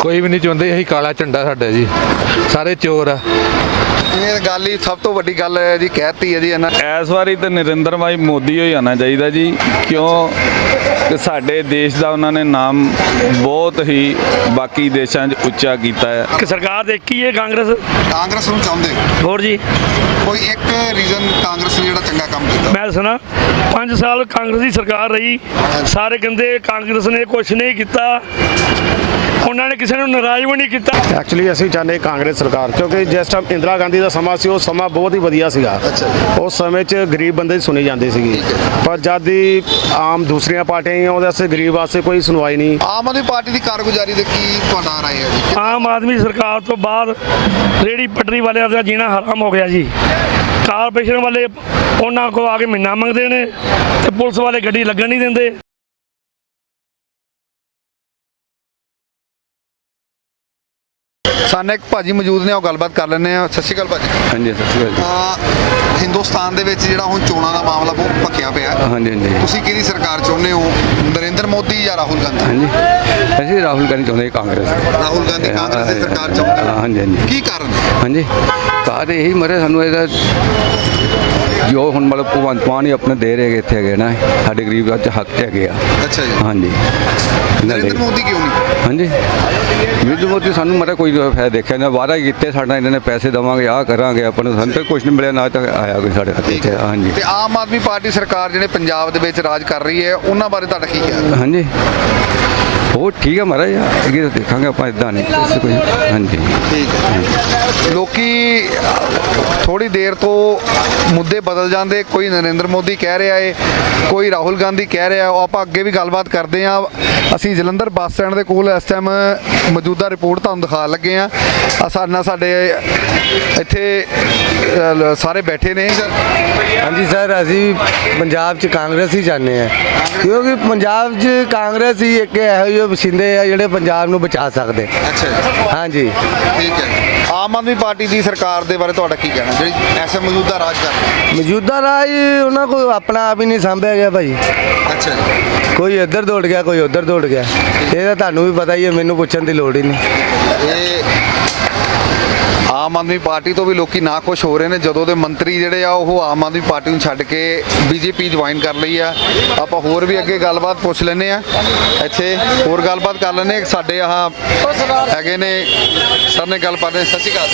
ਕੋਈ ਵੀ ਨਹੀਂ ਚਾਹੁੰਦੇ ਇਹੀ ਕਾਲਾ ਝੰਡਾ ਸਾਡਾ ਜੀ। ਸਾਰੇ ਚੋਰ ਆ। ਇਹ ਗੱਲ ਹੀ ਸਭ ਤੋਂ ਵੱਡੀ ਗੱਲ ਹੈ ਜੀ ਕਹਿਤੀ ਹੈ ਜੀ ਇਹਨਾਂ ਇਸ ਵਾਰੀ ਤਾਂ ਨਰਿੰਦਰ ਭਾਈ ਮੋਦੀ ਹੀ ਆਣਾ ਚਾਹੀਦਾ ਜੀ ਕਿਉਂ? ਕਿ ਸਾਡੇ ਦੇਸ਼ ਦਾ ਉਹਨਾਂ ਨੇ ਨਾਮ ਬਹੁਤ ਹੀ ਬਾਕੀ ਦੇਸ਼ਾਂ 'ਚ ਉੱਚਾ ਕੀਤਾ ਹੈ। ਕਿ ਸਰਕਾਰ ਦੇ ਇੱਕ ਹੀ ਹੈ ਕਾਂਗਰਸ? ਕਾਂਗਰਸ ਨੂੰ ਚਾਹੁੰਦੇ। ਹੋਰ ਜੀ। ਕੋਈ ਇੱਕ ਰੀਜ਼ਨ ਕਾਂਗਰਸ ਨੇ ਜਿਹੜਾ ਚੰਗਾ ਕੰਮ ਕੀਤਾ। ਮੈਂ ਸੁਣਾ 5 ਸਾਲ ਕਾਂਗਰਸ ਦੀ ਸਰਕਾਰ ਰਹੀ। ਸਾਰੇ ਕਹਿੰਦੇ ਕਾਂਗਰਸ ਨੇ ਕੁਝ ਨਹੀਂ ਕੀਤਾ। ਉਹਨਾਂ ਨੇ ਕਿਸੇ ਨੂੰ ਨਾਰਾਜ਼ ਵੀ ਨਹੀਂ ਕੀਤਾ। ਐਕਚੁਅਲੀ ਅਸੀਂ ਚਾਹੁੰਦੇ ਕਾਂਗਰਸ ਸਰਕਾਰ ਕਿਉਂਕਿ ਜਿਸ ਟਾਈਮ ਇੰਦਰਾ ਗਾਂਧੀ ਦਾ ਸਮਾਂ ਸੀ ਉਹ ਸਮਾਂ ਬਹੁਤ ਹੀ ਵਧੀਆ ਸੀਗਾ। ਉਸ ਸਮੇਂ 'ਚ ਗਰੀਬ ਬੰਦੇ ਦੀ ਸੁਣੀ ਜਾਂਦੀ ਸੀਗੀ। ਪਰ ਜਦ ਦੀ ਆਮ ਦੂਸਰੀਆਂ ਪਾਰਟੀਆਂ ਆਈਆਂ ਉਹਦੇ ਵਾਸਤੇ ਗਰੀਬ ਵਾਸਤੇ ਕੋਈ ਸੁਣਵਾਈ ਨਹੀਂ। ਆਮ ਆਦਮੀ ਪਾਰਟੀ ਦੀ ਕਾਰਗੁਜ਼ਾਰੀ ਦੇ ਕੀ ਤੁਹਾਡਾ ਰਾਏ ਹੈ ਜੀ? ਆਮ ਆਦਮੀ ਸਰਕਾਰ ਤੋਂ ਬਾਅਦ ਰੇੜੀ ਪਟਰੀ ਵਾਲਿਆਂ ਦਾ ਜੀਣਾ ਹਰਾਮ ਹੋ ਗਿਆ ਜੀ। ਕਾਰਪੋਰੇਸ਼ਨ ਵਾਲੇ ਉਹਨਾਂ ਕੋ ਆ ਕੇ ਮਹੀਨਾ ਮੰਗਦੇ ਨੇ ਤੇ ਪੁਲਿਸ ਵਾਲੇ ਗੱਡੀ ਲੱਗਣ ਨਹੀਂ ਦਿੰਦੇ। ਸਾਨੇ ਇੱਕ ਭਾਜੀ ਮੌਜੂਦ ਨੇ ਉਹ ਗੱਲਬਾਤ ਕਰ ਲੈਂਦੇ ਆ ਸਤਿ ਸ਼੍ਰੀ ਅਕਾਲ ਭਾਜੀ। ਹਾਂਜੀ ਸਤਿ ਸ਼੍ਰੀ ਅਕਾਲ ਅਹ ਹਿੰਦੁਸਤਾਨ ਦੇ ਵਿੱਚ ਜਿਹੜਾ ਹੁਣ ਚੋਣਾਂ ਦਾ ਮਾਮਲਾ ਬਹੁਤ ਭਖਿਆ ਪਿਆ ਹੈ। ਹਾਂਜੀ ਹਾਂਜੀ। ਤੁਸੀਂ ਕਿਹਦੀ ਸਰਕਾਰ ਚਾਹੁੰਦੇ ਹੋ? ਨਰਿੰਦਰ ਮੋਦੀ ਜਾਂ ਰਾਹੁਲ ਗਾਂਧੀ? ਹਾਂਜੀ। ਅਸੀਂ ਰਾਹੁਲ ਗਾਂਧੀ ਚਾਹੁੰਦੇ ਕਾਂਗਰਸ। ਰਾਹੁਲ ਗਾਂਧੀ ਕਾਂਗਰਸ ਦੀ ਸਰਕਾਰ ਚਾਹੁੰਦੇ ਹੋ? ਹਾਂਜੀ ਹਾਂਜੀ। ਕੀ ਕਾਰਨ? ਹਾਂਜੀ। ਕਾਰ ਇਹੀ ਮਰੇ ਸਾਨੂੰ ਇਹਦਾ ਜੋ ਹੁਣ ਮਤਲਬ ਭਗਵੰਤ ਮਾਨ ਹੀ ਆਪਣੇ ਦੇ ਰਹੇ ਇੱਥੇ ਹੈਗੇ ਨਾ ਸਾਡੇ ਗਰੀਬ ਅੱਜ ਹੱਕ ਤੇ ਹੈਗੇ ਆ। ਅੱਛਾ ਜੀ। ਹਾਂਜੀ। ਇਹਨਾਂ ਨਰਿੰਦਰ ਮੋਦੀ ਕਿਉਂ ਨਹੀਂ? ਹਾਂਜੀ। ਨਰਿੰਦਰ ਮੋਦੀ ਸਾਨੂੰ ਮਰਾ ਕੋਈ ਫਾਇਦਾ ਦੇਖਿਆ ਨਾ ਵਾਅਦਾ ਕੀਤੇ ਸਾਡਾ ਇਹਨਾਂ ਨੇ ਪੈਸੇ ਦੇਵਾਂਗੇ ਆਹ ਕਰਾਂਗੇ ਆਪਾਂ ਨੂੰ ਸਾਨੂੰ ਤਾਂ ਕੁਝ ਨਹੀਂ ਮਿਲਿਆ ਨਾ ਤੱਕ ਆਇਆ ਕੋਈ ਸਾਡੇ ਹੱਥ 'ਚ ਹਾਂਜੀ। ਤੇ ਆਮ ਆਦਮੀ ਪਾਰਟੀ ਸਰਕਾਰ ਜਿਹੜੇ ਪੰਜਾਬ ਦੇ ਵਿੱਚ ਰਾਜ ਕਰ ਰਹੀ ਹੈ ਉਹਨਾਂ ਬਾਰੇ ਤੁਹਾਡਾ ਕੀ ਹੈ? ਹਾਂਜੀ। ਉਹ ਠੀਕ ਹੈ ਮਹਾਰਾਜ ਅੱਗੇ ਤਾਂ ਦੇਖਾਂਗੇ ਆਪਾਂ ਇਦਾਂ ਨਹੀਂ ਇਸ ਕੋਈ ਹਾਂਜੀ। ਠੀਕ ਹੈ ਲੋਕੀ ਥੋੜੀ ਦੇਰ ਤੋਂ ਮੁੱਦੇ ਬਦਲ ਜਾਂਦੇ ਕੋਈ ਨਰਿੰਦਰ ਮੋਦੀ ਕਹਿ ਰਿਹਾ ਏ ਕੋਈ ਰਾਹੁਲ ਗਾਂਧੀ ਕਹਿ ਰਿਹਾ ਉਹ ਆਪਾਂ ਅੱਗੇ ਵੀ ਗੱਲਬਾਤ ਕਰਦੇ ਆ। ਅਸੀਂ ਜਲੰਧਰ ਬੱਸ ਸਟੈਂਡ ਦੇ ਕੋਲ ਇਸ ਟਾਈਮ ਮੌਜੂਦਾ ਰਿਪੋਰਟ ਤੁਹਾਨੂੰ ਦਿਖਾਉਣ ਲੱਗੇ ਆ। ਆ ਸਾਡੇ ਨਾਲ ਸਾਡੇ ਇੱਥੇ ਸਾਰੇ ਬੈਠੇ ਨੇ। ਹਾਂਜੀ ਸਰ ਅਸੀਂ ਪੰਜਾਬ 'ਚ ਕਾਂਗਰਸ ਹੀ ਚਾਹੁੰਦੇ ਆ। ਕਿਉਂਕਿ ਪੰਜਾਬ 'ਚ ਕਾਂਗਰਸ ਹੀ ਇੱਕ ਇਹੋ ਜਿਹੇ ਵਸਿੰਦੇ ਆ ਜਿਹੜੇ ਪੰਜਾਬ ਨੂੰ ਬਚਾ ਸਕਦੇ। ਅੱਛਾ ਜੀ। ਹਾਂਜੀ। ਠੀਕ ਹੈ। ਆਮ ਆਦਮੀ ਪਾਰਟੀ ਦੀ ਸਰਕਾਰ ਦੇ ਬਾਰੇ ਤੁਹਾਡਾ ਕੀ ਕਹਿਣਾ? ਜਿਹੜੀ ਐਸੇ ਮੌਜੂਦਾ ਰਾਜ ਕਰ ਰਹੀ ਮੌਜੂਦਾ ਰਾਜ ਉਹਨਾਂ ਕੋਲ ਆਪਣਾ ਆਪ ਹੀ ਨਹੀਂ ਸੰਭਿਆ ਗਿਆ ਭਾਈ। ਹੈ ਅੱਛਾ ਜੀ। ਕੋਈ ਇੱਧਰ ਦੌੜ ਗਿਆ ਕੋਈ ਉੱਧਰ ਦੌੜ ਗਿਆ। ਇਹ ਤਾਂ ਤੁਹਾਨੂੰ ਵੀ ਪਤਾ ਹੀ ਹੈ ਮੈਨੂੰ ਪੁੱਛਣ ਦੀ ਲੋੜ ਹੀ ਨਹੀਂ। ਇਹ ਆਮ ਆਦਮੀ ਪਾਰਟੀ ਤੋਂ ਵੀ ਲੋਕੀ ਨਾ ਖੁਸ਼ ਹੋ ਰਹੇ ਨੇ। ਜਦੋਂ ਦੇ ਮੰਤਰੀ ਜਿਹੜੇ ਆ ਉਹ ਆਮ ਆਦਮੀ ਪਾਰਟੀ ਨੂੰ ਛੱਡ ਕੇ ਬੀਜੇਪੀ ਜੁਆਇਨ ਕਰ ਲਈ ਆ। ਆਪਾਂ ਹੋਰ ਵੀ ਅੱਗੇ ਗੱਲਬਾਤ ਪੁੱਛ ਲੈਨੇ ਆ। ਇੱਥੇ ਹੋਰ ਗੱਲਬਾਤ ਕਰ ਲੈਨੇ ਸਾਡੇ ਆਹ ਹੈਗੇ ਨੇ ਸਰ ਨੇ ਗੱਲ ਪਾਦੇ ਸਤਿ ਸ਼੍ਰੀ ਅਕਾਲ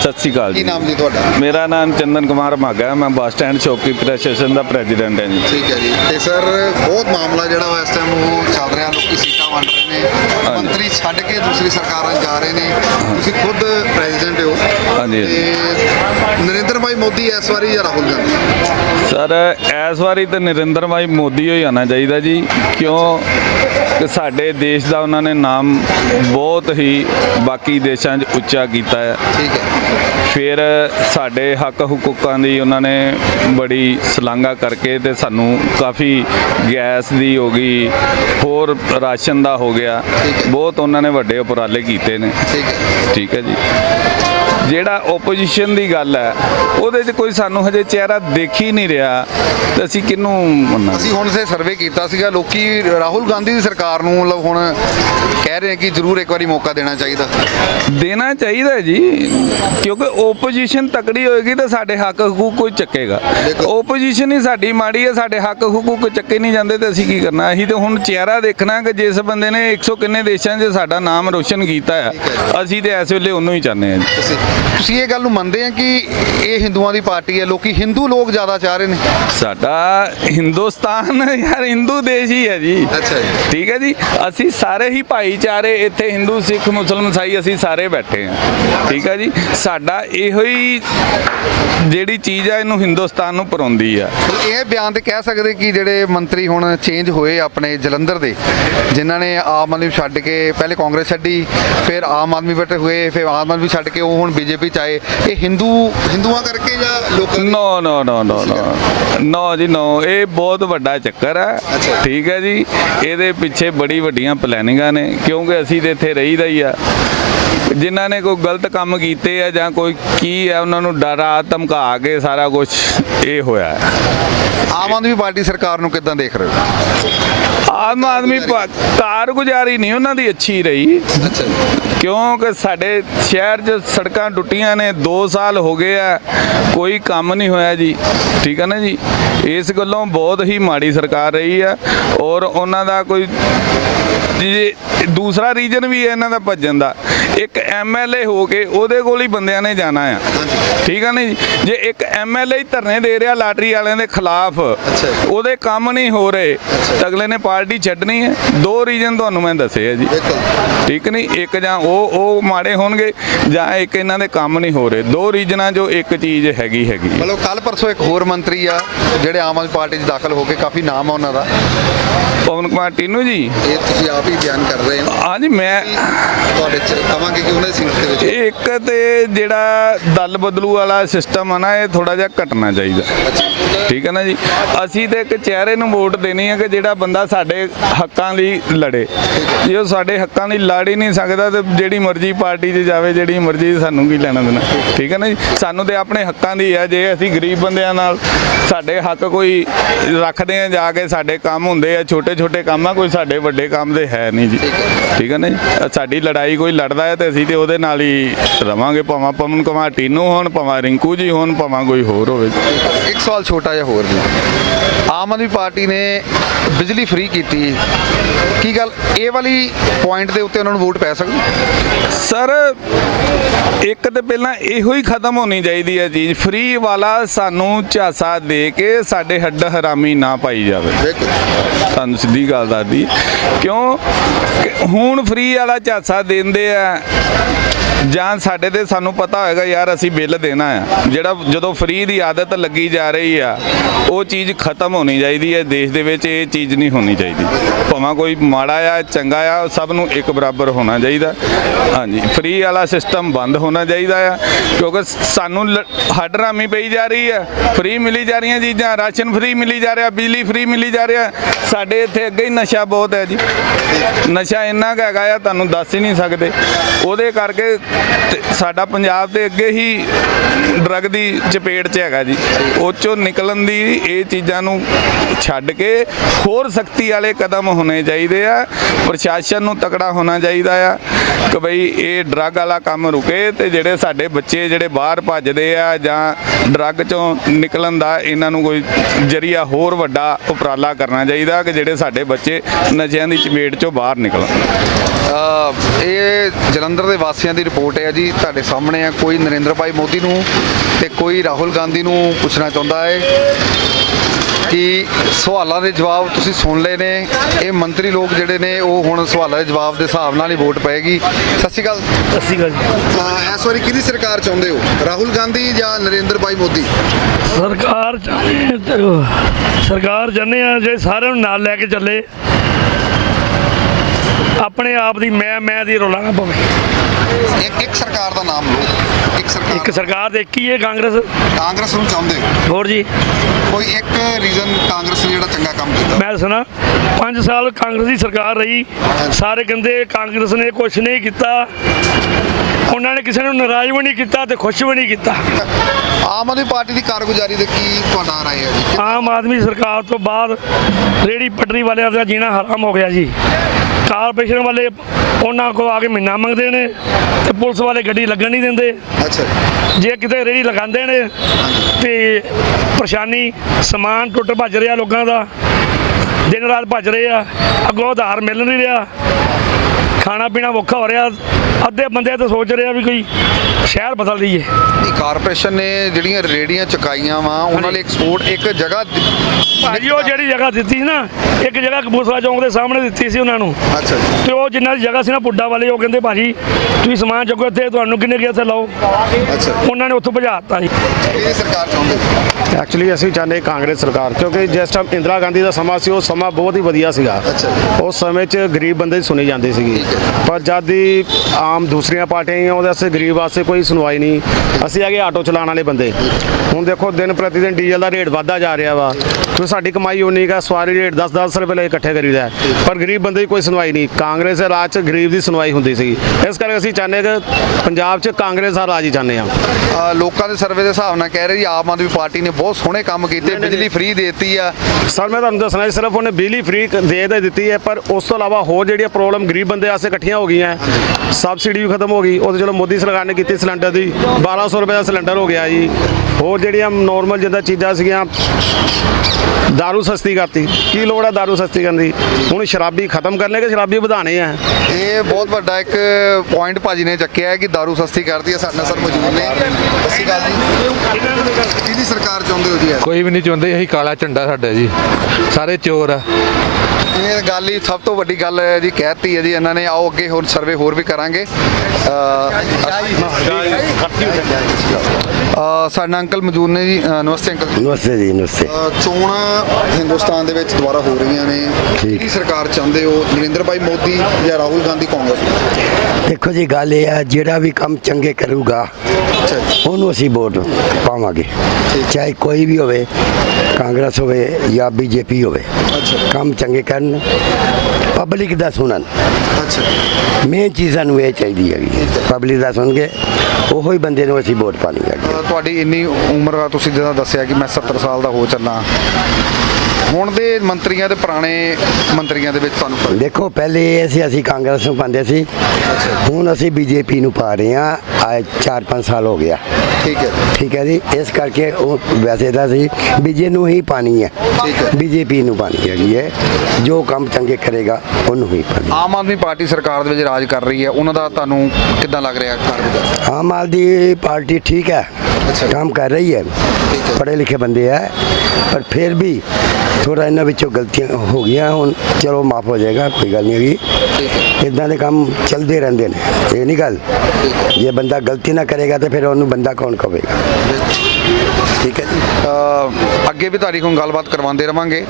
ਸਤਿ ਸ਼੍ਰੀ ਅਕਾਲ ਕੀ ਨਾਮ ਜੀ ਤੁਹਾਡਾ? ਮੇਰਾ ਨਾਮ ਚੰਦਨ ਕੁਮਾਰ ਮਾਗਾ ਮੈਂ ਬੱਸ ਸਟੈਂਡ ਸ਼ੌਪਕੀਪਰ ਐਸੋਸੀਏਸ਼ਨ ਦਾ ਪ੍ਰੈਜ਼ੀਡੈਂਟ ਹਾਂ ਜੀ। ਠੀਕ ਹੈ ਜੀ। ਤੇ ਸਰ ਬਹੁਤ ਮਾਮਲਾ ਜਿਹੜਾ ਵਾ ਇਸ ਟਾਈਮ ਉਹ ਚੱਲ ਰਿਹਾ। ਲੋਕੀ ਸੀਟਾਂ ਵੰਡ ਰਹੇ ਨੇ। ਮੰਤਰੀ ਛੱਡ ਕੇ ਦੂਸਰੀ ਸਰਕਾਰਾਂ ਜਾ ਰਹੇ ਨੇ। ਤੁਸੀਂ ਖੁਦ ਪ੍ਰੈਜ਼ੀਡੈਂਟ ਹੋ। ਹਾਂਜੀ, ਨਰਿੰਦਰ ਭਾਈ ਮੋਦੀ ਇਸ ਵਾਰੀ ਜਾਂ ਰਾਹੁਲ ਗਾਂਧੀ? ਸਰ ਇਸ ਵਾਰੀ ਤਾਂ ਨਰਿੰਦਰ ਭਾਈ ਮੋਦੀ ਹੀ ਆਣਾ ਚਾਹੀਦਾ ਜੀ। ਕਿਉਂ? ਕਿ ਸਾਡੇ ਦੇਸ਼ ਦਾ ਉਹਨਾਂ ਨੇ ਨਾਮ ਬਹੁਤ ਹੀ ਬਾਕੀ ਦੇਸ਼ਾਂ 'ਚ ਉੱਚਾ ਕੀਤਾ ਹੈ। ਠੀਕ ਹੈ। ਫਿਰ ਸਾਡੇ ਹੱਕ ਹਕੂਕਾਂ ਦੀ ਉਹਨਾਂ ਨੇ ਬੜੀ ਸਲਾਂਘਾ ਕਰਕੇ ਤੇ ਸਾਨੂੰ ਕਾਫੀ ਗੈਸ ਦੀ ਹੋ ਗਈ ਹੋਰ ਰਾਸ਼ਨ ਦਾ ਹੋ ਗਿਆ। ਬਹੁਤ ਉਹਨਾਂ ਨੇ ਵੱਡੇ ਉਪਰਾਲੇ ਕੀਤੇ ਨੇ। ਠੀਕ ਹੈ। ਜੀ। ਜਿਹੜਾ ਆਪੋਜੀਸ਼ਨ ਦੀ ਗੱਲ ਹੈ ਉਹਦੇ 'ਚ ਕੋਈ ਸਾਨੂੰ ਹਜੇ ਚਿਹਰਾ ਦੇਖ ਹੀ ਨਹੀਂ ਰਿਹਾ ਤੇ ਅਸੀਂ ਕਿਹਨੂੰ ਮੰਨਾਂਗੇ? ਅਸੀਂ ਹੁਣ ਸੇ ਸਰਵੇ ਕੀਤਾ ਸੀਗਾ ਲੋਕੀ ਰਾਹੁਲ ਗਾਂਧੀ ਦੀ ਸਰਕਾਰ ਨੂੰ ਮਤਲਬ ਹੁਣ ਕਹਿ ਰਹੇ ਕਿ ਜ਼ਰੂਰ ਇੱਕ ਵਾਰੀ ਮੌਕਾ ਦੇਣਾ ਚਾਹੀਦਾ। ਦੇਣਾ ਚਾਹੀਦਾ ਜੀ ਕਿਉਂਕਿ ਓਪੋਜੀਸ਼ਨ ਤਕੜੀ ਹੋਏਗੀ ਤਾਂ ਸਾਡੇ ਹੱਕ ਹਕੂਕ ਕੋਈ ਚੱਕੇਗਾ। ਓਪੋਜੀਸ਼ਨ ਹੀ ਸਾਡੀ ਮਾੜੀ ਹੈ ਸਾਡੇ ਹੱਕ ਹਕੂਕ ਚੱਕੇ ਨਹੀਂ ਜਾਂਦੇ ਤੇ ਅਸੀਂ ਕੀ ਕਰਨਾ? ਅਸੀਂ ਤੇ ਹੁਣ ਚਿਹਰਾ ਦੇਖਣਾ ਕਿ ਜਿਸ ਬੰਦੇ ਨੇ 100 ਕਿੰਨੇ ਦੇਸ਼ਾਂ 'ਚ ਸਾਡਾ ਨਾਮ ਰੋਸ਼ਨ ਕੀਤਾ ਹੈ ਅਸੀਂ ਤੇ ਇਸ ਵੇਲੇ ਉਹਨੂੰ ਹੀ ਚਾਹੁੰਦੇ ਹਾਂ ਜੀ। ਤੁਸੀਂ ਤੁਸੀਂ ਇਹ ਗੱਲ ਨੂੰ ਮੰਨਦੇ ਆ ਕਿ ਇਹ ਹਿੰਦੂਆਂ ਦੀ ਪਾਰਟੀ ਹੈ ਲੋਕੀ ਹਿੰਦੂ ਲੋਕ ਜ਼ਿਆਦਾ ਚਾਹ ਰਹੇ ਨੇ? ਸਾਡਾ ਹਿੰਦੁਸਤਾਨ ਯਾਰ ਹਿੰਦੂ ਦੇਸ਼ ਹੀ ਹੈ ਜੀ। ਅੱਛਾ ਜੀ। ਠੀਕ ਹੈ ਜੀ ਅਸੀਂ ਸਾਰੇ ਹੀ ਭਾਈਚਾਰੇ ਇੱਥੇ ਹਿੰਦੂ ਸਿੱਖ ਮੁਸਲਮਾਨ ਸਾਈ ਅਸੀਂ ਸਾਰੇ ਬੈਠੇ ਹਾਂ। ਠੀਕ ਹੈ ਜੀ? ਸਾਡਾ ਇਹੋ ਹੀ ਜਿਹੜੀ ਚੀਜ਼ ਆ ਇਹਨੂੰ ਹਿੰਦੁਸਤਾਨ ਨੂੰ ਪਰੋਂਦੀ ਆ। ਇਹ ਬਿਆਨ ਤੇ ਕਹਿ ਸਕਦੇ ਕਿ ਜਿਹੜੇ ਮੰਤਰੀ ਹੁਣ ਚੇਂਜ ਹੋਏ ਆਪਣੇ ਜਲੰਧਰ ਦੇ ਜਿਨ੍ਹਾਂ ਨੇ ਆਮ ਆਦਮੀ ਛੱਡ ਕੇ ਪਹਿਲੇ ਕਾਂਗਰਸ ਛੱਡੀ ਫਿਰ ਆਮ ਆਦਮੀ ਬੈਠੇ ਹੋਏ ਫਿਰ ਆਮ ਆਦਮੀ ਛੱਡ ਕੇ ਉਹ ਹੁਣ ਬੀਜੇਪੀ ਚ ਆਏ। ਇਹ ਹਿੰਦੂ ਹਿੰਦੂਆਂ ਕਰਕੇ ਜਾਂ ਲੋਕਾਂ ਨੋ ਨੋ ਨੋ ਨੋ ਨੋ ਨੋ ਜੀ ਨੋ ਇਹ ਬਹੁਤ ਵੱਡਾ ਚੱਕਰ ਹੈ ਅੱਛਾ। ਠੀਕ ਹੈ ਜੀ? ਇਹਦੇ ਪਿੱਛੇ ਬੜੀ ਵੱਡੀਆਂ ਪਲੈਨਿੰਗਾਂ ਨੇ। ਕਿਉਂਕਿ ਅਸੀਂ ਤੇ ਇੱਥੇ ਰਹੀਦਾ ਹੀ ਆ। ਜਿਨ੍ਹਾਂ ਨੇ ਕੋਈ ਗਲਤ ਕੰਮ ਕੀਤੇ ਆ ਜਾਂ ਕੋਈ ਕੀ ਹੈ ਉਹਨਾਂ ਨੂੰ ਡਰਾ ਧਮਕਾ ਕੇ ਸਾਰਾ ਕੁਝ ਇਹ ਹੋਇਆ। ਆਮ ਆਦਮੀ ਪਾਰਟੀ ਸਰਕਾਰ ਨੂੰ ਕਿੱਦਾਂ ਦੇਖ ਰਹੇ ਹੋ? ਆਮ ਆਦਮੀ ਕਾਰਗੁਜ਼ਾਰੀ ਨਹੀਂ ਉਹਨਾਂ ਦੀ ਅੱਛੀ ਰਹੀ। ਕਿਉਂਕਿ ਸਾਡੇ ਸ਼ਹਿਰ 'ਚ ਸੜਕਾਂ ਟੁੱਟੀਆਂ ਨੇ 2 ਸਾਲ ਹੋ ਗਏ ਆ ਕੋਈ ਕੰਮ ਨਹੀਂ ਹੋਇਆ ਜੀ। ਠੀਕ ਹੈ ਨਾ ਜੀ? ਇਸ ਗੱਲੋਂ ਬਹੁਤ ਹੀ ਮਾੜੀ ਸਰਕਾਰ ਰਹੀ ਆ ਔਰ ਉਹਨਾਂ ਦਾ ਕੋਈ ਜੀ ਦੂਸਰਾ ਰੀਜਨ ਵੀ ਹੈ ਇਹਨਾਂ ਦਾ ਭੱਜਣ ਦਾ। ਇੱਕ ਐਮਐਲਏ ਹੋ ਕੇ ਉਹਦੇ ਕੋਲ ਹੀ ਬੰਦਿਆਂ ਨੇ ਜਾਣਾ ਆ। ਠੀਕ ਹੈ ਨਾ ਜੀ? ਇੱਕ ਐਮਐਲਏ ਹੀ ਧਰਨੇ ਦੇ ਰਿਹਾ ਲਾਟਰੀ ਵਾਲਿਆਂ ਦੇ ਖਿਲਾਫ ਉਹਦੇ ਕੰਮ ਨਹੀਂ ਹੋ ਰਹੇ ਅਗਲੇ ਨੇ ਪਾਰਟੀ ਛੱਡਣੀ ਹੈ। ਦੋ ਰੀਜਨ ਤੁਹਾਨੂੰ ਮੈਂ ਦੱਸੇ ਆ ਜੀ ਠੀਕ ਨਹੀਂ ਇੱਕ ਜਾਂ ਉਹ ਉਹ ਮਾੜੇ ਹੋਣਗੇ ਜਾਂ ਇੱਕ ਇਹਨਾਂ ਦੇ ਕੰਮ ਨਹੀਂ ਹੋ ਰਹੇ। ਦੋ ਰੀਜਨਾਂ ਜੋ ਇੱਕ ਚੀਜ਼ ਹੈਗੀ ਹੈਗੀ। ਮਤਲਬ ਕੱਲ ਪਰਸੋਂ ਇੱਕ ਹੋਰ ਮੰਤਰੀ ਆ ਜਿਹੜੇ ਆਮ ਆਦਮੀ ਪਾਰਟੀ 'ਚ ਦਾਖਲ ਹੋ ਕੇ ਕਾਫੀ ਨਾਮ ਆ ਉਹਨਾਂ ਦਾ। ਪਵਨ ਕੁਮਾਰ ਟੀਨੂ ਜੀ। ਇਹ ਤੁਸੀਂ ਆਪ ਹੀ ਬਿਆਨ ਕਰ ਰਹੇ ਹੋ। ਹਾਂਜੀ ਮੈਂ ਤੁਹਾਡੇ 'ਚ ਕਵਾਂਗੇ ਕਿ ਉਹਨਾਂ ਸੀਟ ਦੇ ਵਿੱਚ? ਇੱਕ ਤੇ ਜਿਹੜਾ ਦਲ ਬਦਲੂ ਵਾਲਾ ਸਿਸਟਮ ਆ ਨਾ ਇਹ ਥੋੜਾ ਜਿਹਾ ਘਟਣਾ ਚਾਹੀਦਾ। ਠੀਕ ਹੈ ਨਾ ਜੀ? ਅਸੀਂ ਤੇ ਇੱਕ ਚਿਹਰੇ ਨੂੰ ਵੋਟ ਦੇਣੀ ਹੈ ਕਿ ਜਿਹੜਾ ਬੰਦਾ ਸਾਡੇ ਹੱਕਾਂ ਲਈ ਲੜੇ। ਜੇ ਉਹ ਸਾਡੇ ਹੱਕਾਂ ਲਈ ਲੜ ਹੀ ਨਹੀਂ ਸਕਦਾ ਤੇ ਜਿਹੜੀ ਮਰਜ਼ੀ ਪਾਰਟੀ 'ਚ ਜਾਵੇ, ਜਿਹੜੀ ਮਰਜ਼ੀ ਸਾਨੂੰ ਕੀ ਲੈਣਾ ਦੇਣਾ। ਠੀਕ ਹੈ ਨਾ ਜੀ? ਸਾਨੂੰ ਤੇ ਆਪਣੇ ਹੱਕਾਂ ਦੀ ਹੈ, ਜੇ ਅਸੀਂ ਗਰੀਬ ਬੰਦਿਆਂ ਨਾਲ ਸਾਡੇ ਹੱਕ ਕੋਈ ਰੱਖਦੇ ਆ ਜਾ ਕੇ ਸਾਡੇ ਕੰਮ ਹੁੰਦੇ ਆ ਛੋਟੇ ਛੋਟੇ ਕੰਮ ਆ, ਕੋਈ ਸਾਡੇ ਵੱਡੇ ਕੰਮ ਦੇ ਹੈ ਨਹੀਂ ਜੀ। ਠੀਕ ਹੈ ਨਾ ਜੀ? ਸਾਡੀ ਲੜਾਈ ਕੋਈ ਲੜਦਾ ਹੈ ਤੇ ਅਸੀਂ ਤੇ ਉਹਦੇ ਨਾਲ ਹੀ ਰਵਾਂਗੇ, ਭਾਵੇਂ ਪਵਨ ਕੁਮਾਰ ਟੀਨੂ ਹੋਣ, ਭਾਵੇਂ ਰਿੰਕੂ ਜੀ ਹੋਣ, ਭਾਵੇਂ ਕੋਈ ਹੋਰ ਹੋਵੇ। ਇੱਕ ਸਵਾਲ ਛੋਟਾ ਜਿਹਾ ਹੋਰ ਜੀ ਆਮ ਆਦਮੀ ਪਾਰਟੀ ਨੇ ਬਿਜਲੀ ਫ੍ਰੀ ਕੀਤੀ। ਕੀ ਗੱਲ ਇਹ ਵਾਲੀ ਪੁਆਇੰਟ ਦੇ ਉੱਤੇ ਉਹਨਾਂ ਨੂੰ ਵੋਟ ਪੈ ਸਕਦੀ? ਸਰ ਇੱਕ ਤੇ ਪਹਿਲਾਂ ਇਹੋ ਹੀ ਖਤਮ ਹੋਣੀ ਚਾਹੀਦੀ ਹੈ ਚੀਜ਼ ਫ੍ਰੀ ਵਾਲਾ ਸਾਨੂੰ ਝਾਸਾ ਦੇ ਕੇ ਸਾਡੇ ਹੱਡ ਹਰਾਮੀ ਨਾ ਪਾਈ ਜਾਵੇ। ਤੁਹਾਨੂੰ ਸਿੱਧੀ ਗੱਲ ਦੱਸਦੀ। ਕਿਉਂ? ਹੁਣ ਫ੍ਰੀ ਵਾਲਾ ਝਾਸਾ ਦਿੰਦੇ ਆ। ਜਾਂ ਸਾਡੇ ਤੇ ਸਾਨੂੰ ਪਤਾ ਹੋਏਗਾ, ਯਾਰ ਅਸੀਂ ਬਿੱਲ ਦੇਣਾ ਆ। ਜਿਹੜਾ ਜਦੋਂ ਫ੍ਰੀ ਦੀ ਆਦਤ ਲੱਗੀ ਜਾ ਰਹੀ ਆ, ਉਹ ਚੀਜ਼ ਖਤਮ ਹੋਣੀ ਚਾਹੀਦੀ ਹੈ। ਦੇਸ਼ ਦੇ ਵਿੱਚ ਇਹ ਚੀਜ਼ ਨਹੀਂ ਹੋਣੀ ਚਾਹੀਦੀ। ਭਾਵੇਂ ਕੋਈ ਮਾੜਾ ਆ, ਚੰਗਾ ਆ ਸਭ ਨੂੰ ਇੱਕ ਬਰਾਬਰ ਹੋਣਾ ਚਾਹੀਦਾ। ਹਾਂਜੀ, ਫ੍ਰੀ ਵਾਲਾ ਸਿਸਟਮ ਬੰਦ ਹੋਣਾ ਚਾਹੀਦਾ ਆ, ਕਿਉਂਕਿ ਸਾਨੂੰ ਲ- ਹੱਡ ਰਾਮੀ ਪਈ ਜਾ ਰਹੀ ਹੈ ਫ੍ਰੀ ਮਿਲੀ ਜਾ ਰਹੀਆਂ ਚੀਜ਼ਾਂ, ਰਾਸ਼ਨ ਫ੍ਰੀ ਮਿਲੀ ਜਾ ਰਿਹਾ, ਬਿਜਲੀ ਫ੍ਰੀ ਮਿਲੀ ਜਾ ਰਿਹਾ। ਸਾਡੇ ਇੱਥੇ ਅੱਗੇ ਹੀ ਨਸ਼ਾ ਬਹੁਤ ਹੈ ਜੀ। ਨਸ਼ਾ ਇੰਨਾ ਕੁ ਹੈਗਾ ਆ, ਤੁਹਾਨੂੰ ਦੱਸ ਹੀ ਨਹੀਂ ਸਕਦੇ। ਉਹਦੇ ਕਰਕੇ ਸਾਡਾ ਪੰਜਾਬ ਤੇ ਅੱਗੇ ਹੀ ਡਰੱਗ ਦੀ ਚਪੇਟ 'ਚ ਹੈਗਾ ਜੀ। ਉਹ ਚੋਂ ਨਿਕਲਣ ਦੀ ਇਹ ਚੀਜ਼ਾਂ ਨੂੰ ਛੱਡ ਕੇ ਹੋਰ ਸਖਤੀ ਵਾਲੇ ਕਦਮ ਹੋਣੇ ਚਾਹੀਦੇ ਆ। ਪ੍ਰਸ਼ਾਸਨ ਨੂੰ ਤਕੜਾ ਹੋਣਾ ਚਾਹੀਦਾ ਆ ਕਿ ਬਈ ਇਹ ਡਰੱਗ ਵਾਲਾ ਕੰਮ ਰੁਕੇ ਤੇ ਜਿਹੜੇ ਸਾਡੇ ਬੱਚੇ ਜਿਹੜੇ ਬਾਹਰ ਭੱਜਦੇ ਆ ਜਾਂ ਡਰੱਗ ਚੋਂ ਨਿਕਲਣ ਦਾ ਇਹਨਾਂ ਨੂੰ ਕੋਈ ਜਰੀਆ ਹੋਰ ਵੱਡਾ ਉਪਰਾਲਾ ਕਰਨਾ ਚਾਹੀਦਾ ਕਿ ਜਿਹੜੇ ਸਾਡੇ ਬੱਚੇ ਨਸ਼ਿਆਂ ਦੀ ਚਪੇਟ 'ਚੋਂ ਬਾਹਰ ਨਿਕਲਣ। ਇਹ ਜਲੰਧਰ ਦੇ ਵਾਸੀਆਂ ਦੀ ਰਿਪੋਰਟ ਹੈ ਜੀ ਤੁਹਾਡੇ ਸਾਹਮਣੇ ਆ। ਕੋਈ ਨਰਿੰਦਰ ਭਾਈ ਮੋਦੀ ਨੂੰ ਤੇ ਕੋਈ ਰਾਹੁਲ ਗਾਂਧੀ ਨੂੰ ਪੁੱਛਣਾ ਚਾਹੁੰਦਾ ਹੈ ਕਿ ਸਵਾਲਾਂ ਦੇ ਜਵਾਬ ਤੁਸੀਂ ਸੁਣ ਲਏ ਨੇ। ਇਹ ਮੰਤਰੀ ਲੋਕ ਜਿਹੜੇ ਨੇ ਉਹ ਹੁਣ ਸਵਾਲਾਂ ਦੇ ਜਵਾਬ ਦੇ ਹਿਸਾਬ ਨਾਲ ਹੀ ਵੋਟ ਪਏਗੀ। ਸਤਿ ਸ਼੍ਰੀ ਅਕਾਲ। ਅਸੀਂ ਗੱਲ ਅਹ ਇਸ ਵਾਰੀ ਕਿਹਦੀ ਸਰਕਾਰ ਚਾਹੁੰਦੇ ਹੋ? ਰਾਹੁਲ ਗਾਂਧੀ ਜਾਂ ਨਰਿੰਦਰ ਭਾਈ ਮੋਦੀ? ਸਰਕਾਰ ਚਾਹੁੰਦੇ ਸਰਕਾਰ ਚਾਹੁੰਦੇ ਆ ਜੇ ਸਾਰਿਆਂ ਨੂੰ ਨਾਲ ਲੈ ਕੇ ਚੱਲੇ। ਆਪਣੇ ਆਪ ਦੀ ਮੈਂ ਮੈਂ ਦੀ ਰੋਲਾ ਨਾ ਪਵੇ। ਇੱਕ ਇੱਕ ਸਰਕਾਰ ਦਾ ਨਾਮ ਲਓ। ਇੱਕ ਸਰਕਾਰ। ਇੱਕ ਸਰਕਾਰ ਦੇ ਇੱਕ ਹੀ ਹੈ ਕਾਂਗਰਸ? ਕਾਂਗਰਸ ਨੂੰ ਚਾਹੁੰਦੇ ਹੋਰ ਜੀ? ਕੋਈ ਇੱਕ ਰੀਜ਼ਨ ਕਾਂਗਰਸ ਨੇ ਜਿਹੜਾ ਚੰਗਾ ਕੰਮ ਕੀਤਾ? ਮੈਂ ਸੁਣਾ 5 ਸਾਲ ਕਾਂਗਰਸ ਦੀ ਸਰਕਾਰ ਰਹੀ। ਸਾਰੇ ਕਹਿੰਦੇ ਕਾਂਗਰਸ ਨੇ ਕੁਝ ਨਹੀਂ ਕੀਤਾ। ਉਹਨਾਂ ਨੇ ਕਿਸੇ ਨੂੰ ਨਾਰਾਜ਼ ਵੀ ਨਹੀਂ ਕੀਤਾ ਤੇ ਖੁਸ਼ ਵੀ ਨਹੀਂ ਕੀਤਾ। ਆਮ ਆਦਮੀ ਪਾਰਟੀ ਦੀ ਕਾਰਗੁਜ਼ਾਰੀ ਦੇ ਕੀ ਤੁਹਾਡਾ ਰਾਏ ਹੈ ਜੀ? ਆਮ ਆਦਮੀ ਸਰਕਾਰ ਤੋਂ ਬਾਅਦ ਰੇੜੀ ਪਟਰੀ ਵਾਲਿਆਂ ਦਾ ਜੀਣਾ ਹਰਾਮ ਹੋ ਗਿਆ ਜੀ। ਕਾਰਪੋਰੇਸ਼ਨ ਵਾਲੇ ਉਹਨਾਂ ਕੋ ਆ ਕੇ ਮਹੀਨਾ ਮੰਗਦੇ ਨੇ ਤੇ ਪੁਲਿਸ ਵਾਲੇ ਗੱਡੀ ਲੱਗਣ ਨਹੀਂ ਦਿੰਦੇ। ਅੱਛਾ। ਜੇ ਕਿਤੇ ਰੇੜੀ ਲਗਾਉਂਦੇ ਨੇ ਤੇ ਪਰੇਸ਼ਾਨੀ ਸਮਾਨ ਟੁੱਟ ਭੱਜ ਰਿਹਾ ਲੋਕਾਂ ਦਾ ਦਿਨ ਰਾਤ ਭੱਜ ਰਹੇ ਆ ਅੱਗੋਂ ਆਧਾਰ ਮਿਲ ਨਹੀਂ ਰਿਹਾ। ਖਾਣਾ ਪੀਣਾ ਔਖਾ ਹੋ ਰਿਹਾ। ਅੱਧੇ ਬੰਦੇ ਤਾਂ ਸੋਚ ਰਹੇ ਆ ਵੀ ਕੋਈ ਸ਼ਹਿਰ ਬਦਲ ਇਹ ਕਾਰਪੋਰੇਸ਼ਨ ਨੇ ਜਿਹੜੀਆਂ ਰੇੜੀਆਂ ਚੁਕਾਈਆਂ ਵਾ ਉਹਨਾਂ ਲਈ ਐਕਸਪੋਰਟ ਇੱਕ ਜਗ੍ਹਾ ਭਾਜੀ ਉਹ ਜਿਹੜੀ ਜਗ੍ਹਾ ਦਿੱਤੀ ਸੀ ਨਾ ਇੱਕ ਜਗ੍ਹਾ ਕਪੂਰਥਲਾ ਚੌਂਕ ਦੇ ਸਾਹਮਣੇ ਦਿੱਤੀ ਸੀ ਉਹਨਾਂ ਨੂੰ। ਅੱਛਾ ਤੇ ਉਹ ਜਿੰਨਾ ਦੀ ਜਗ੍ਹਾ ਸੀ ਨਾ ਪੁੱਡਾ ਵਾਲੇ ਉਹ ਕਹਿੰਦੇ ਭਾਜੀ ਤੁਸੀਂ ਸਮਾਨ ਚੁੱਕੋ ਇੱਥੇ ਤੁਹਾਨੂੰ ਕਿੰਨੇ ਗਿਆ ਇੱਥੇ ਲਾਓ। ਅੱਛਾ। ਉਹਨਾਂ ਨੇ ਉੱਥੋਂ ਭਜਾ ਦਿੱਤਾ ਜੀ। ਇਹ ਸਰਕਾਰ ਚਾਹੁੰਦੇ ਹੋ। ਐਕਚੁਅਲੀ ਅਸੀਂ ਚਾਹੁੰਦੇ ਕਾਂਗਰਸ ਸਰਕਾਰ ਕਿਉਂਕਿ ਜਿਸ ਟਾਈਮ ਇੰਦਰਾ ਗਾਂਧੀ ਦਾ ਸਮਾਂ ਸੀ ਉਹ ਸਮਾਂ ਬਹੁਤ ਹੀ ਵਧੀਆ ਸੀਗਾ। ਅੱਛਾ। ਉਸ ਸਮੇਂ 'ਚ ਗਰੀਬ ਬੰਦੇ ਦੀ ਸੁਣੀ ਜਾਂਦੀ ਸੀਗੀ। ਪਰ ਜਦ ਦੀ ਆਮ ਦੂਸਰੀਆਂ ਪਾਰਟੀਆਂ ਆਈਆਂ, ਉਹਦੇ ਵਾਸਤੇ ਗਰੀਬ ਵਾਸਤੇ ਕੋਈ ਸੁਣਵਾਈ ਨਹੀਂ। ਅਸੀਂ ਹੈਗੇ ਆਟੋ ਚਲਾਉਣ ਵਾਲੇ ਬੰਦੇ। ਹੁਣ ਦੇਖੋ, ਦਿਨ ਪ੍ਰਤੀ ਦਿਨ ਡੀਜ਼ਲ ਦਾ ਰੇਟ ਵੱਧਦਾ ਜਾ ਰਿਹਾ ਵਾ। ਕਿ ਸਾਡੀ ਕਮਾਈ ਉਨੀ ਕਾ ਸਵਾਰੀ ਰੇਟ 10-10 ਰੁਪਏ ਲਈ ਇਕੱਠੇ ਕਰੀਦਾ। ਪਰ ਗਰੀਬ ਬੰਦੇ ਦੀ ਕੋਈ ਸੁਣਵਾਈ ਨਹੀਂ। ਕਾਂਗਰਸ ਦੇ ਰਾਜ 'ਚ ਗਰੀਬ ਦੀ ਸੁਣਵਾਈ ਹੁੰਦੀ ਸੀ। ਇਸ ਕਰਕੇ ਅਸੀਂ ਚਾਹੁੰਦੇ ਕਿ ਪੰਜਾਬ 'ਚ ਕਾਂਗਰਸ ਦਾ ਰਾਜ ਹੀ ਚਾਹੁੰਦੇ ਅ, ਲੋਕਾਂ ਦੇ ਸਰਵੇ ਦੇ ਹਿਸਾਬ ਨਾਲ ਕਹਿ ਰਹੇ ਜੀ ਆਮ ਆਦਮੀ ਪਾਰਟੀ ਨੇ ਬਹੁਤ ਸੋਹਣੇ ਕੰਮ ਕੀਤੇ ਬਿਜਲੀ ਫ੍ਰੀ ਦੇਤੀ ਆ। ਸਰ ਮੈਂ ਤੁਹਾਨੂੰ ਦੱਸਣਾ ਜੀ, ਸਿਰਫ ਉਹਨੇ ਬਿਜਲੀ ਫ੍ਰੀ ਦੇ ਦੇ ਦਿੱਤੀ ਹੈ ਪਰ ਉਸ ਤੋਂ ਇਲਾਵਾ ਹੋਰ ਜਿਹੜੀਆਂ ਪ੍ਰੋਬਲਮ ਗਰੀਬ ਬੰਦੇ ਵਾਸਤੇ ਇਕੱਠੀਆਂ ਹੋ ਗਈਆਂ ਸਬਸਿਡੀ ਵੀ ਖਤਮ ਹੋ ਗਈ ਉਹ ਤਾਂ ਚਲੋ ਮੋਦੀ ਸਰਕਾਰ ਨੇ ਕੀਤੀ ਸਿਲੰਡਰ ਦੀ 1200 ਰੁਪਏ ਦਾ ਸਿਲੰਡਰ ਹੋ ਗਿਆ ਜੀ। ਹੋਰ ਜਿਹੜੀਆਂ ਨਾਰਮਲ ਜਿੱਦਾਂ ਚੀਜ਼ਾਂ ਸੀਗੀਆਂ ਦਾਰੂ ਸਸਤੀ ਕਰਤੀ ਕੀ ਲੋੜ ਹੈ ਦਾਰੂ ਸਸਤੀ ਕਰਨ ਦੀ ਹੁਣ ਸ਼ਰਾਬੀ ਖਤਮ ਕਰਨੇ ਕਿ ਸ਼ਰਾਬੀ ਵਧਾਣੇ ਆ ਇਹ ਬਹੁਤ ਵੱਡਾ ਇੱਕ ਪੁਆਇੰਟ ਭਾਜੀ ਨੇ ਚੱਕਿਆ ਹੈ ਕਿ दारू ਸਸਤੀ ਕਰਦੀ ਹੈ ਸਾਡੇ ਨਾਲ ਸਰ ਮੌਜੂਦ ਨੇ ਸਤਿ ਸ਼੍ਰੀ ਅਕਾਲ ਜੀ ਕਿਹਦੀ ਸਰਕਾਰ ਚਾਹੁੰਦੇ ਹੋ ਜੀ ਇਹ? ਕੋਈ ਵੀ ਨਹੀਂ ਚਾਹੁੰਦੇ ਅਸੀਂ ਕਾਲਾ ਝੰਡਾ ਸਾਡਾ ਜੀ ਸਾਰੇ ਚੋਰ ਆ ਇਹ ਗੱਲ ਹੀ ਸਭ ਤੋਂ ਵੱਡੀ ਗੱਲ ਹੈ ਜੀ ਕਹਿਤੀ ਹੈ ਜੀ ਇਹਨਾਂ ਨੇ ਆਓ ਅੱਗੇ ਹੋਰ ਸਰਵੇ ਹੋਰ ਵੀ ਕਰਾਂਗੇ ਅ ਸਾਡੇ ਅੰਕਲ ਮੌਜੂਦ ਨੇ ਜੀ। ਅ, ਨਮਸਤੇ ਅੰਕਲ ਜੀ। ਨਮਸਤੇ ਜੀ ਨਮਸਤੇ। ਅ, ਚੋਣਾਂ ਹਿੰਦੁਸਤਾਨ ਦੇ ਵਿੱਚ ਦੁਬਾਰਾ ਹੋ ਰਹੀਆਂ ਨੇ। ਕਿਹੜੀ ਸਰਕਾਰ ਚਾਹੁੰਦੇ ਹੋ? ਨਰਿੰਦਰ ਭਾਈ ਮੋਦੀ ਜਾਂ ਰਾਹੁਲ ਗਾਂਧੀ ਕਾਂਗਰਸ? ਦੇਖੋ ਜੀ ਗੱਲ ਇਹ ਹੈ ਜਿਹੜਾ ਵੀ ਕੰਮ ਚੰਗੇ ਕਰੂਗਾ ਅੱਛਾ ਜੀ। ਉਹਨੂੰ ਅਸੀਂ ਵੋਟ ਪਾਵਾਂਗੇ। ਚਾਹੇ ਕੋਈ ਵੀ ਹੋਵੇ ਕਾਂਗਰਸ ਹੋਵੇ ਜਾਂ ਬੀਜੇਪੀ ਹੋਵੇ। ਅੱਛਾ। ਕੰਮ ਚੰਗੇ ਕਰਨ ਪਬਲਿਕ ਦਾ ਸੁਣਨ। ਅੱਛਾ। ਮੇਨ ਚੀਜ਼ ਸਾਨੂੰ ਇਹ ਚਾਹੀਦੀ ਹੈਗੀ ਪਬਲਿਕ ਦਾ ਸੁਣ ਕੇ ਉਹੋ ਹੀ ਬੰਦੇ ਨੂੰ ਅਸੀਂ ਵੋਟ ਪਾਣੀ ਹੈਗੀ ਤੁਹਾਡੀ ਇੰਨੀ ਉਮਰ ਆ ਤੁਸੀਂ ਜਦੋਂ ਦੱਸਿਆ ਕਿ ਮੈਂ 70 ਸਾਲ ਦਾ ਹੋ ਚੱਲਾਂ। ਹੁਣ ਦੇ ਮੰਤਰੀਆਂ ਤੇ ਪੁਰਾਣੇ ਮੰਤਰੀਆਂ ਦੇ ਵਿੱਚ ਤੁਹਾਨੂੰ ਫ਼ਰਕ? ਦੇਖੋ ਪਹਿਲੇ ਇਹ ਸੀ ਅਸੀਂ ਕਾਂਗਰਸ ਨੂੰ ਪਾਉਂਦੇ ਸੀ। ਹੁਣ ਅਸੀਂ ਬੀਜੇਪੀ ਨੂੰ ਪਾ ਰਹੇ ਹਾਂ। ਅੱਜ 4-5 ਸਾਲ ਹੋ ਗਿਆ। ਠੀਕ ਹੈ। ਠੀਕ ਹੈ ਜੀ? ਇਸ ਕਰਕੇ ਉਹ ਵੈਸੇ ਤਾਂ ਸੀ ਬੀਜੇ ਨੂੰ ਹੀ ਪਾਣੀ ਹੈ। ਠੀਕ ਹੈ। ਬੀਜੇਪੀ ਨੂੰ ਪਾਣੀ ਹੈਗੀ ਹੈ। ਜੋ ਕੰਮ ਚੰਗੇ ਕਰੇਗਾ ਉਹਨੂੰ ਹੀ ਪਾਣੀ। ਆਮ ਆਦਮੀ ਪਾਰਟੀ ਸਰਕਾਰ ਦੇ ਵਿੱਚ ਰਾਜ ਕਰ ਰਹੀ ਹੈ। ਉਹਨਾਂ ਦਾ ਤੁਹਾਨੂੰ ਕਿੱਦਾਂ ਲੱਗ ਰਿਹਾ? ਕਾਰਗੁਜ਼ਾਰ? ਆਮ ਆਦਮੀ ਪਾਰਟੀ ਠੀਕ ਹੈ। ਕੰਮ ਕਰ ਰਹੀ ਹੈ। ਪੜ੍ਹੇ ਲਿਖੇ ਬੰਦੇ ਹੈ ਪਰ ਫਿਰ ਵੀ ਥੋੜਾ ਇਹਨਾਂ ਵਿੱਚੋਂ ਗਲਤੀਆਂ ਹੋ ਗਈਆਂ। ਹੁਣ ਚਲੋ ਮਾਫ ਹੋ ਜਾਏਗਾ ਕੋਈ ਗੱਲ ਨਹੀਂ ਹੈਗੀ। ਇਦਾਂ ਦੇ ਕੰਮ ਚੱਲਦੇ ਰਹਿੰਦੇ ਨੇ। ਇਹ ਨਹੀਂ ਗੱਲ। ਜੇ ਬੰਦਾ ਗਲਤੀ ਨਾ ਕਰੇਗਾ ਤੇ ਫਿਰ ਉਹਨੂੰ ਬੰਦਾ ਕੌਣ ਕਹੇਗਾ? ਠੀਕ ਹੈ ਜੀ। ਅੱਗੇ ਵੀ ਤੁਹਾਡੀ ਹੁਣ ਗੱਲਬਾਤ ਕਰਵਾਉਂਦੇ ਰਵਾਂਗੇ।